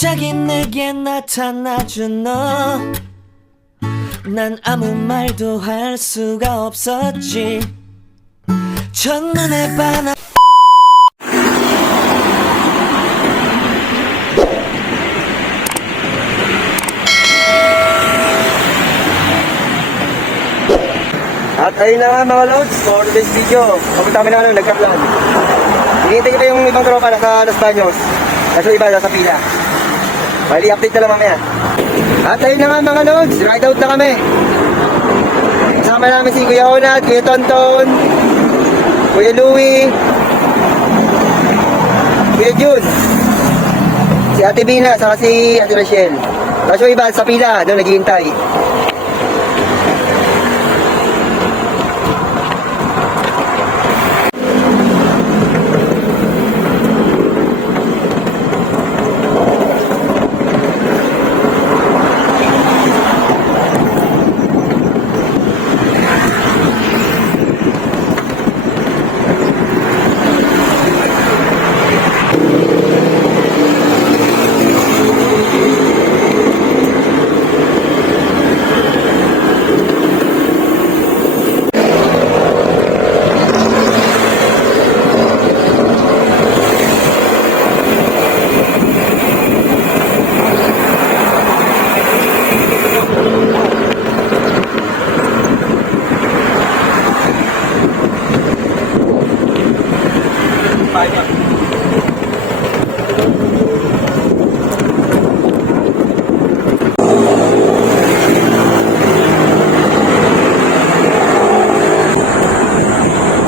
갑자기 내게 나타나준 너, 난 아무 말도 할 수가 없었지. 첫눈에 반한 At ayun na nga mga lods, for this video, papunta kami na nagka-plan. Hinihintay kita yung ibang tropa nasa Los Baños. Kaso iba nasa pila. Bali, update na lang mamaya. At ayun na nga mga lods, ride out na kami. Kasama namin si Kuya Onat, Kuya Tonton, Kuya Louie, Kuya Jun, si Ate Bina, saka si Ate Rachel. Kaso iba sa pila, doon naghihintay.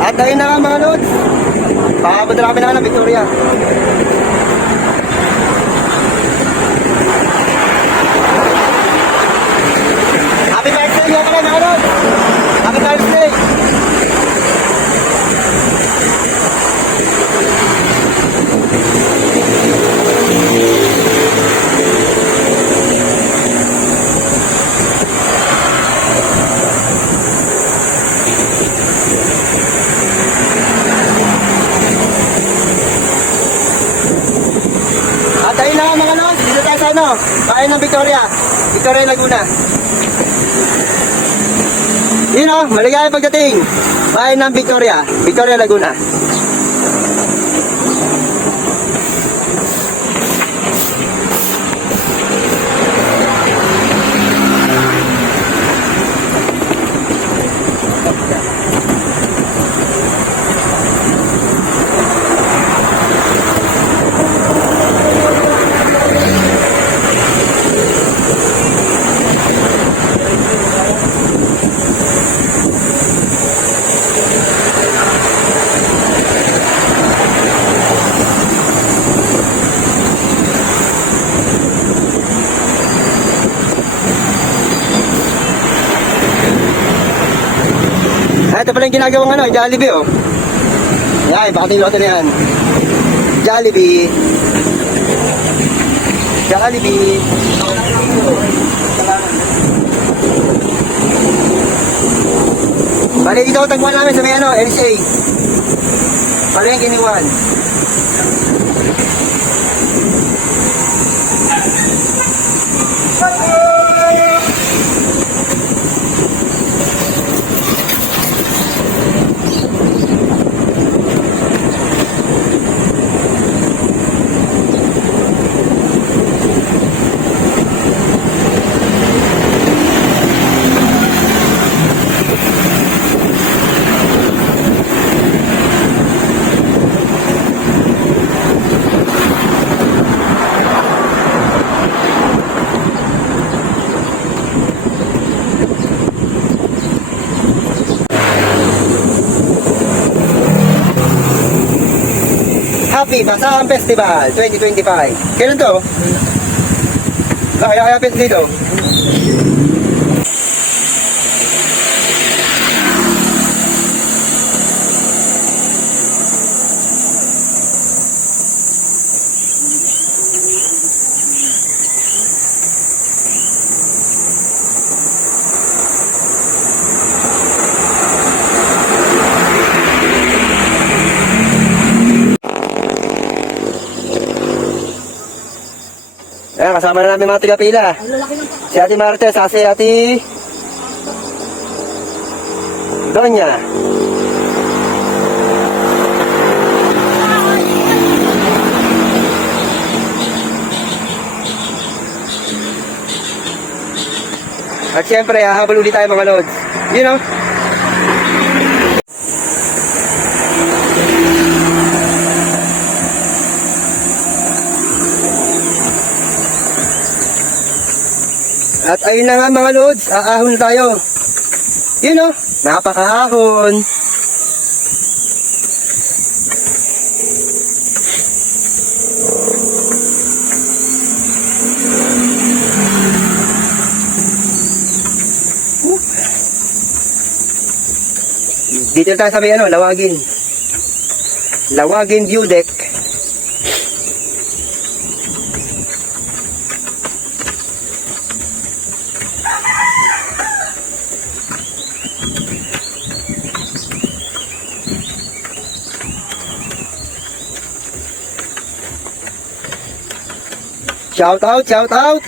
At ayun na nga mga lods, papunta na kami na ng Victoria. Happy birthday nga kami mga lods! Happy birthday! At ayun na nga mga lods, dito tayo sa ano, bayan ng Victoria, Victoria Laguna. Yun o, maligayang pagdating, bayan ng Victoria, Victoria Laguna. Ito pala yung ginagawang ano, Jollibee oh. Yan, bakit yung loto na yan. Jollibee. Jollibee. Bali dito tagpuan namin sa may ano, NCA. Palengke ni Juan. Happy Basahan Festival 2025. Kailan to? Kaya dito. Ayan, kasama na namin mga tiga-pila. Si Ate Martes, si Ate Donya. At syempre, hahabol ulit tayo mga lods. You know? At ayun na nga mga lods, aahon tayo. You know, napakaahon. Dito tayo sa may Lawagin. Lawagin view deck. Shout out, shout out.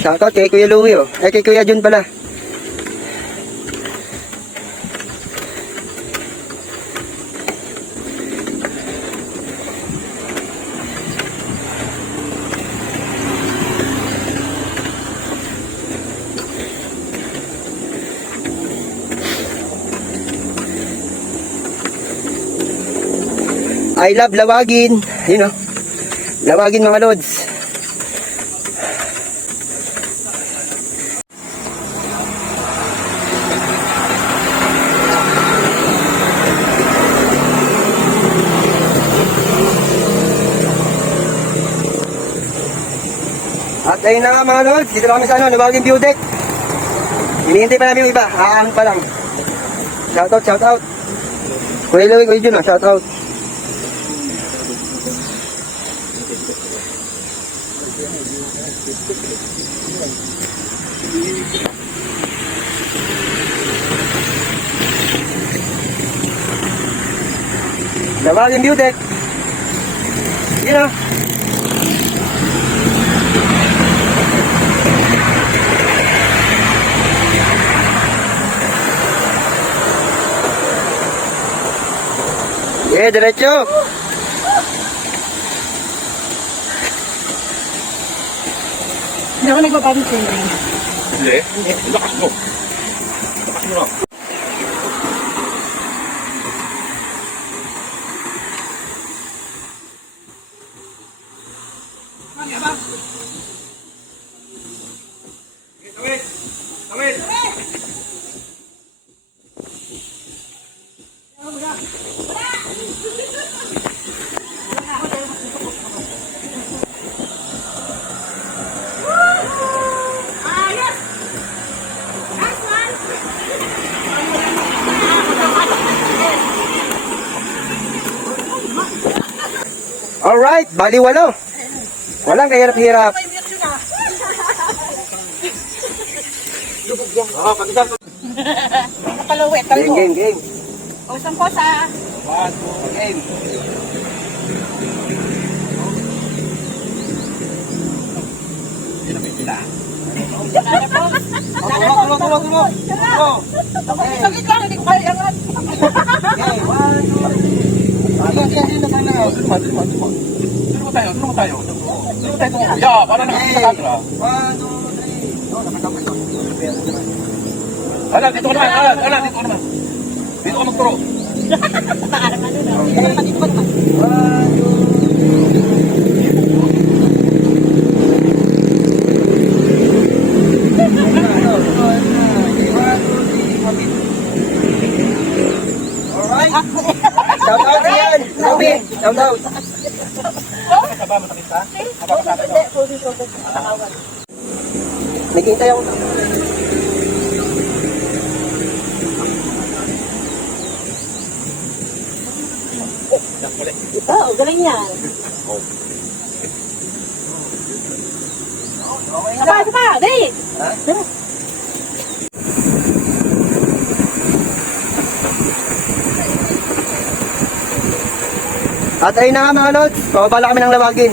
Shout out kay Kuya Louie oh. Kay Kuya Jun pala. I love Lawagin. You know. Lawagin mga lods. At ayun na nga mga lods. Dito na kami sa Lawagin view deck. Hinihintay pa namin yung iba. Aahon pa lang. Shout out, shout out. Kuya Louie, Kuya Jun, shout out. Lawagin view deck. You know. Diretso. Hindi ako nagpapagod sa inyo. Hindi? Lakas mo. Lakas mo na. Tawid! Tawid! Alright, bali walo. Walang kahirap-hirap. Nakalawi, Game, talbo. game, game. O, sampo sa... Game. Tulog. Sagit lang, hindi ko kaya angat. Okay, 1, 2, 3. Tulungan tayo. Tulungan tayo. Yeah, para nakakatatra. 1, 2, 3. Alam, dito ka naman. Alam, dito ka naman. Dito ka magturo. Parang ano na. Dito ko naman. 1, 2, 3. Alright. Shout out yan. Sabi, shout out. Kasaba, masakit ka? Kapapasakit ka? Naghihintay ako. Oo, galing yan. Isa pa, dali. Ha? At ayun na nga mga lods, pababa kami ng Lawagin.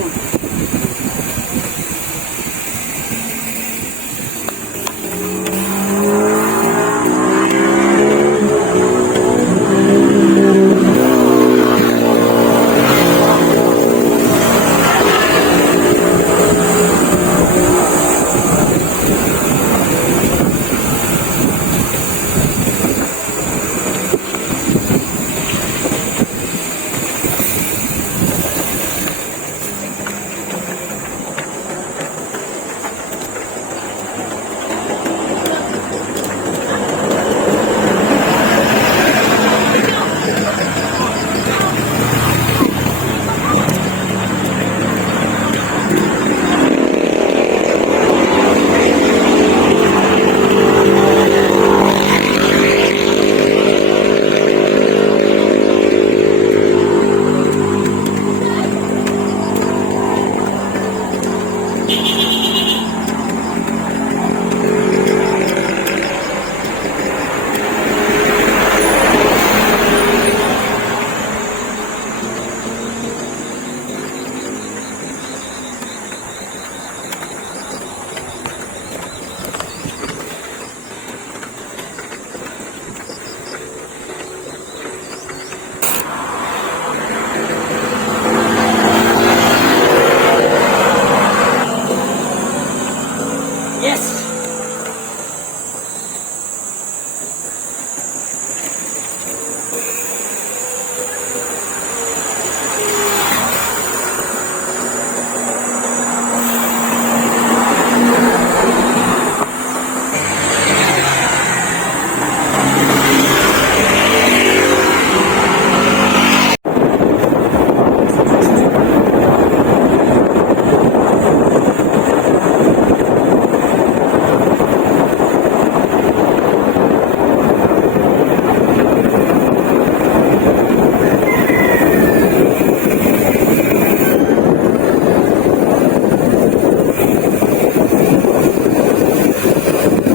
Yes!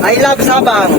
I love Sabang.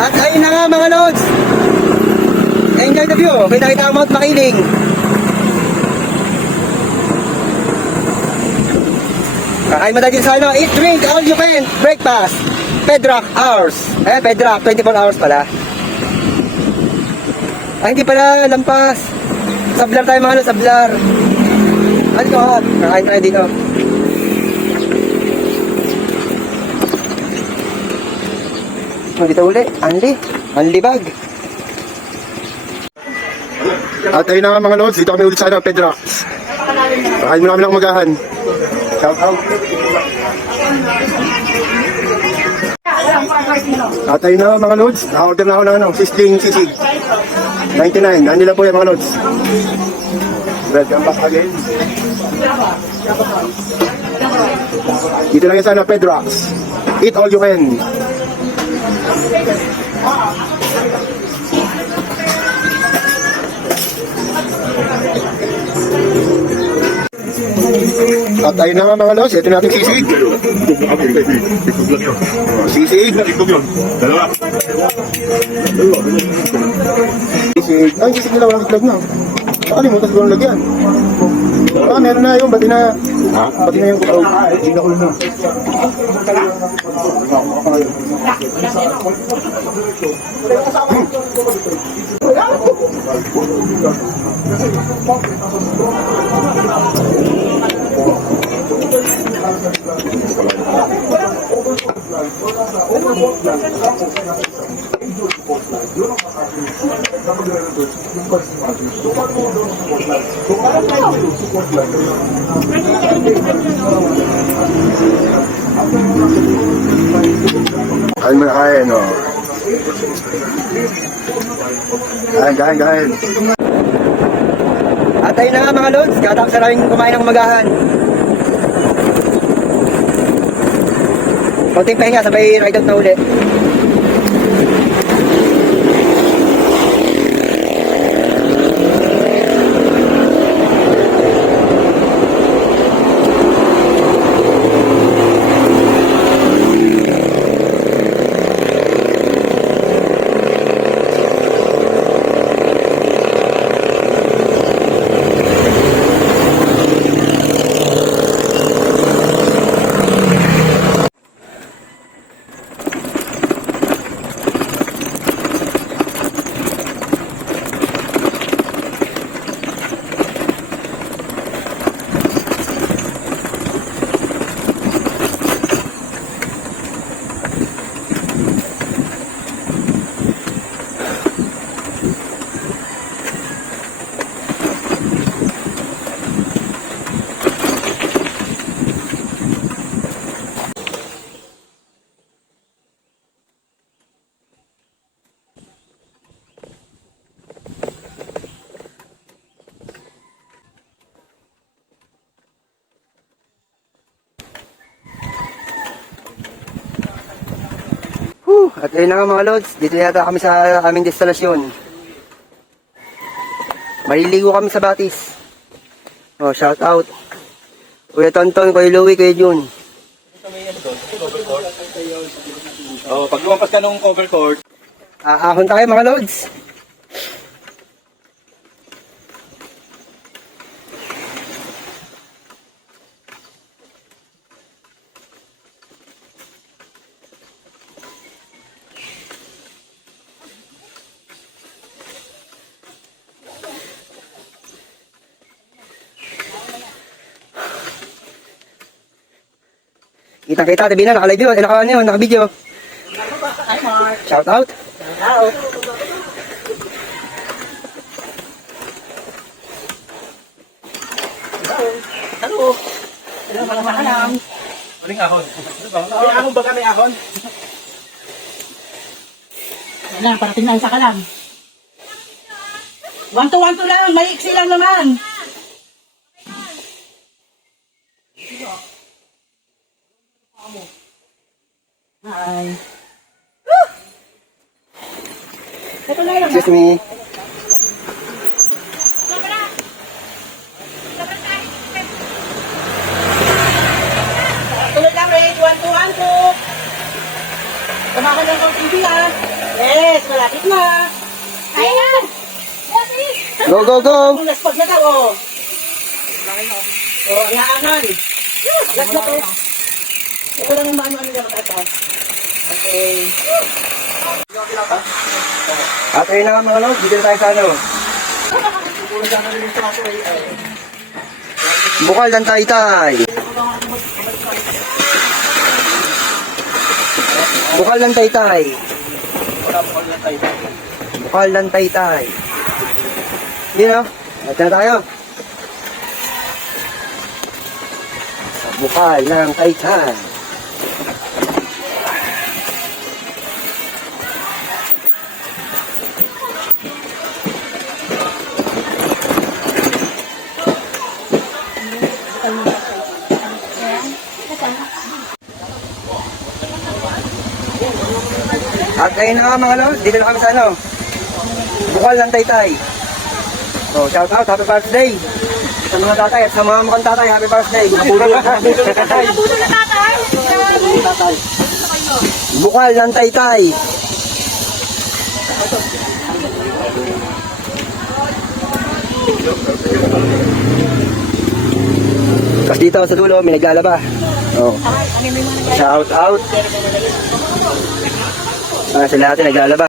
At ayun na nga mga lods. Enjoy the view. Kita-kita ang Mount Makiling. Kakain mo tayo sa ano, eat, drink, all you can, breakfast, Pedrock hours. Pedrock, 24 hours pala. Ay, hindi pala, lampas. Sablar tayo mga ano, sablar. Ano ko, kakain tayo dito. Dito uli, Anli bag. At ayun na nga mga lods, dito kami ulit sa Pedrock. Kain mo namin ang magahan. Shout out. At ayun na nga mga lods, naka-order na ako ng sizzling sisig. 99, nila po yan mga lods. Welcome back again. Dito lang yan sa Pedrock. Eat all you can. At ayun na nga mga lods, ito natin sisig. Sisig. Sisig. Ay, sisig nila walang itlog na. Nakalimutan siguro lagyan. Meron na yung, bati na yung kukaw. Hindi na ulo na. Kain mo na kain, no? Kain. At ayun na nga mga lods, katapos na namin kumain ng umagahan. Konting pahinga, sabay ride out na uli. At ayun na nga mga lods, dito yata kami sa aming destilasyon. Maliligo kami sa Batis. Oh, shout out. Kuya Tonton, Kuya Louie, Kuya Jun. Oh, pag lumampas ka nung cover court, Aahon tayo mga lods. Kita-kita, tabi na, naka-live yun, naka-video. Hi, Mark. Shout out. Hello. Hello. Hello, mga makalam. maling ahon. May ahon ba ka? May ahon? Yan lang, parating na isa ka lang. 1-2 lang, may iksi lang naman. Hi. Ito na lang. Excuse me. Tulad lang, Ray. 1-2. Tama ka ng konting biya. Yes, malapit na. Kaya na. Go, go, go. Kung naspag na daw, oh. Oh, angaan. Last na to. Ito lang yung maano-ano na matataas. Okay. At ayun na nga mga lods, dito na tayo sa ano. Bukal ng Taytay. Bukal ng Taytay. Bukal ng Taytay. Yun o, at na tayo. Bukal ng Taytay. At ayun na nga mga lods, dito na kami sa ano, Bukal ng Taytay. So, shout out, happy birthday sa mga tatay at sa mga mukhang tatay, happy birthday. Bukal ng Taytay. Kasi dito sa dulo, may naglalaba. Oh. Shout out. Sila natin naglalaba.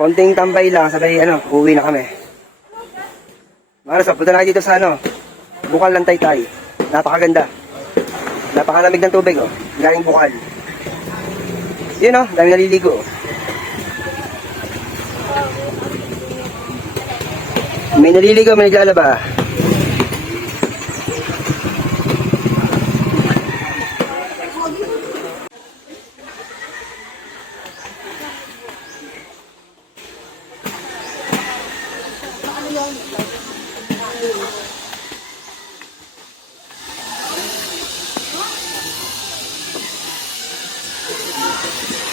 konting tambay lang, sabay uwi na kami. Mga so, punta na kayo dito sa Bukal ng Taytay. Napakaganda. Napakalamig ng tubig, oh. Galing Bukal. Yun, oh, dami naliligo. May naliligo, may naglalaba.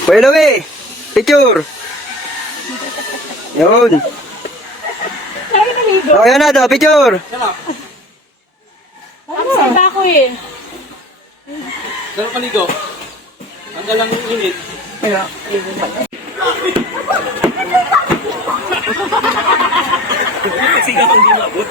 Kuya Louie, picture! Yun. Okay na daw, picture! Saan ba ako eh? Saan ka ligo? Hanggang lang yung init. Sige ako hindi mabot.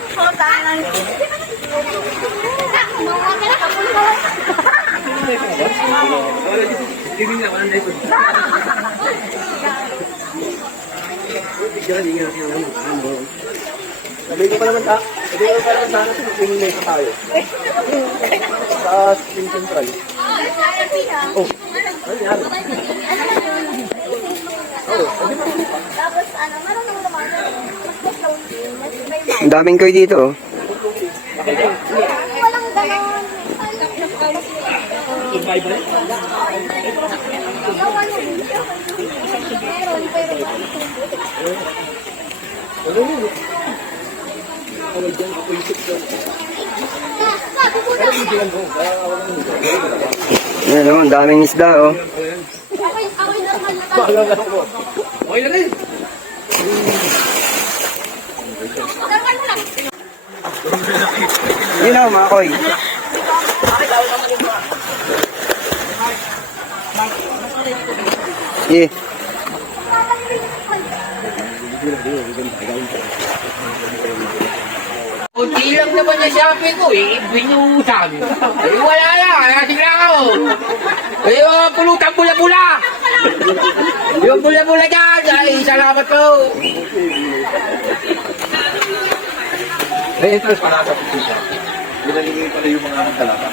Sabi ko pa naman sana pinilay pa tayo. Sa Spring Central. Oh. Ang daming koy dito, oh. Walang ganon. Survival? Yan, oh, ang daming isda, oh. Okay na rin. Yun, oh, mga koy. Yeah. Kunti lang naman na sabi ko eh, binuusan. Eh wala na, nasing lang ako. Eh yung pulutang bula-bula. Yung bula-bula dyan, ay salamat po. May interest pala sa pagkisa. Binalingin pala yung mga talaga.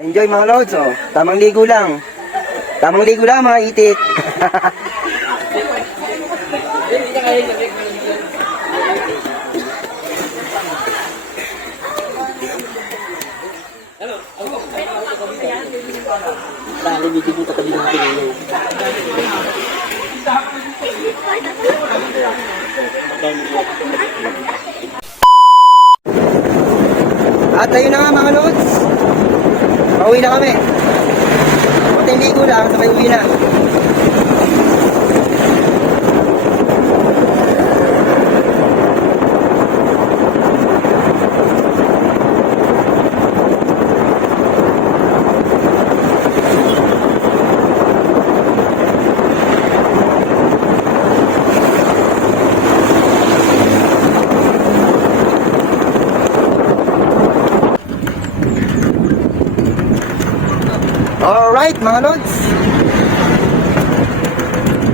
Enjoy mga lods, oh. Tamang ligo lang. Tamang ligo lang, mga itik. At ayun na nga mga lods. Pauwi na kami. Kunting ligo lang, sabay uwi na. Alright mga lods.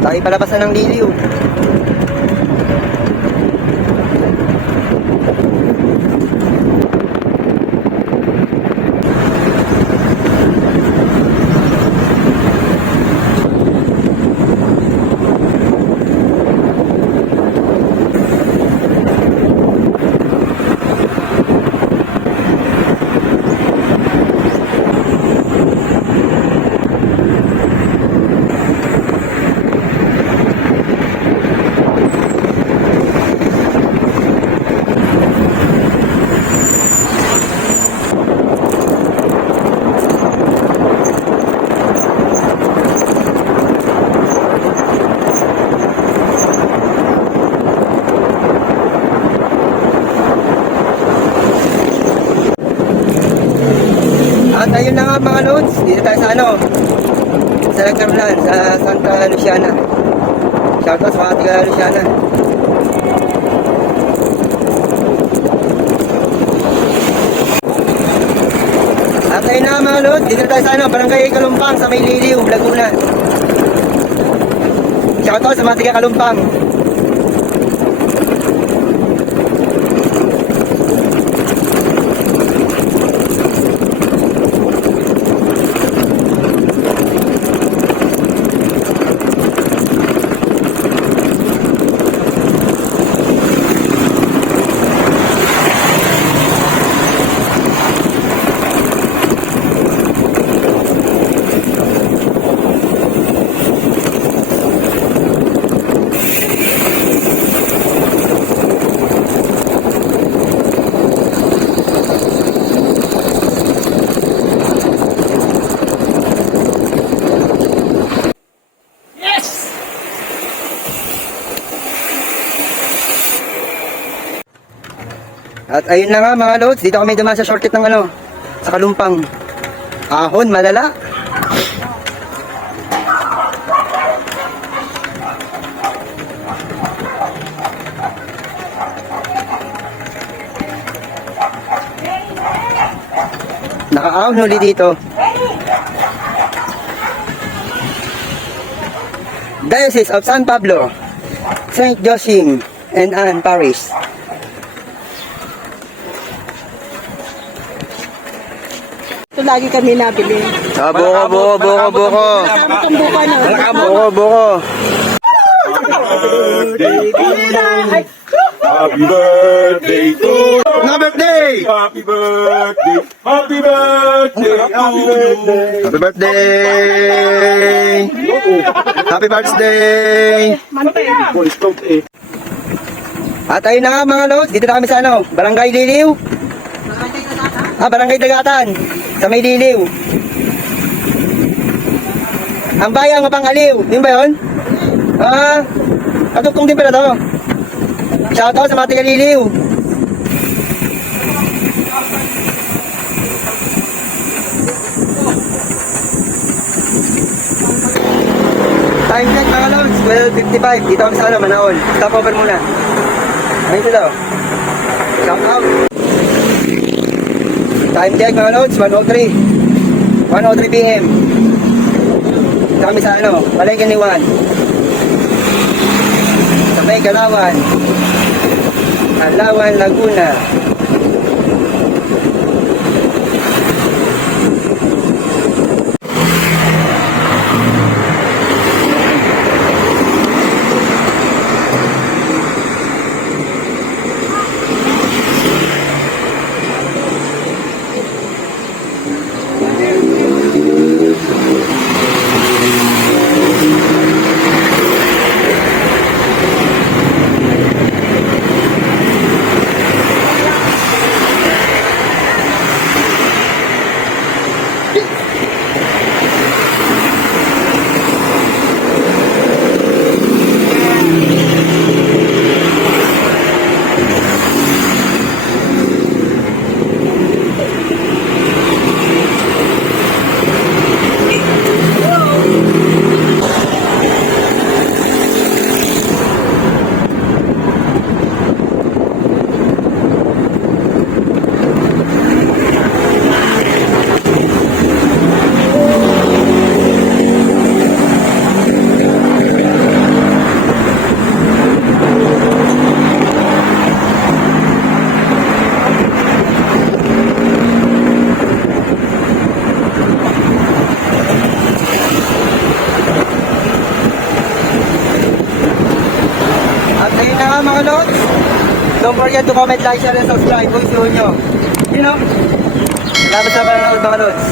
Tayo palabasan ng liliw. At ayun na nga mga lods, dito tayo sa sa Nagkarlan, sa Santa Luciana. Shoutout sa mga taga Luciana. At ayun na nga mga lods, dito tayo sa Barangay Kalumpang sa May Liliw, Laguna. Shoutout sa mga tiga Kalumpang. At ayun na nga mga loads, dito kami dumaan sa shortcut ng ano, sa Kalumpang. Ahon, malala. Naka-ahon huli dito. Diocese of San Pablo, St. Joachim and Anne Parish. Ito lagi kami nabili. Buko. Kasama kang buka na. Buko. Happy birthday to you. Na birthday! Happy birthday! Happy birthday! Happy birthday! Happy birthday! Happy birthday! Full stop eh. At ayun na nga mga lods, dito na kami sa ano, Barangay Liliw. Barangay Dagatan, sa may Liliw. Ang bayang Mapangaliw, yun ba yun? Katugtong din pala to. Shoutout sa mga taga Liliw. Time check mga lods, 12:55. Dito kami sa ano, Manaon. Stop over muna. Ayun sila. Shout out. Time check mga lods, 1:03. 1:03 PM. Dito kami sa ano, Palengke ni Juan. Sa may Galawan. Alawan, Laguna. Mga lods, don't forget to comment, like, share, and subscribe. Kung gusto nyo. Salamat sa mga lods.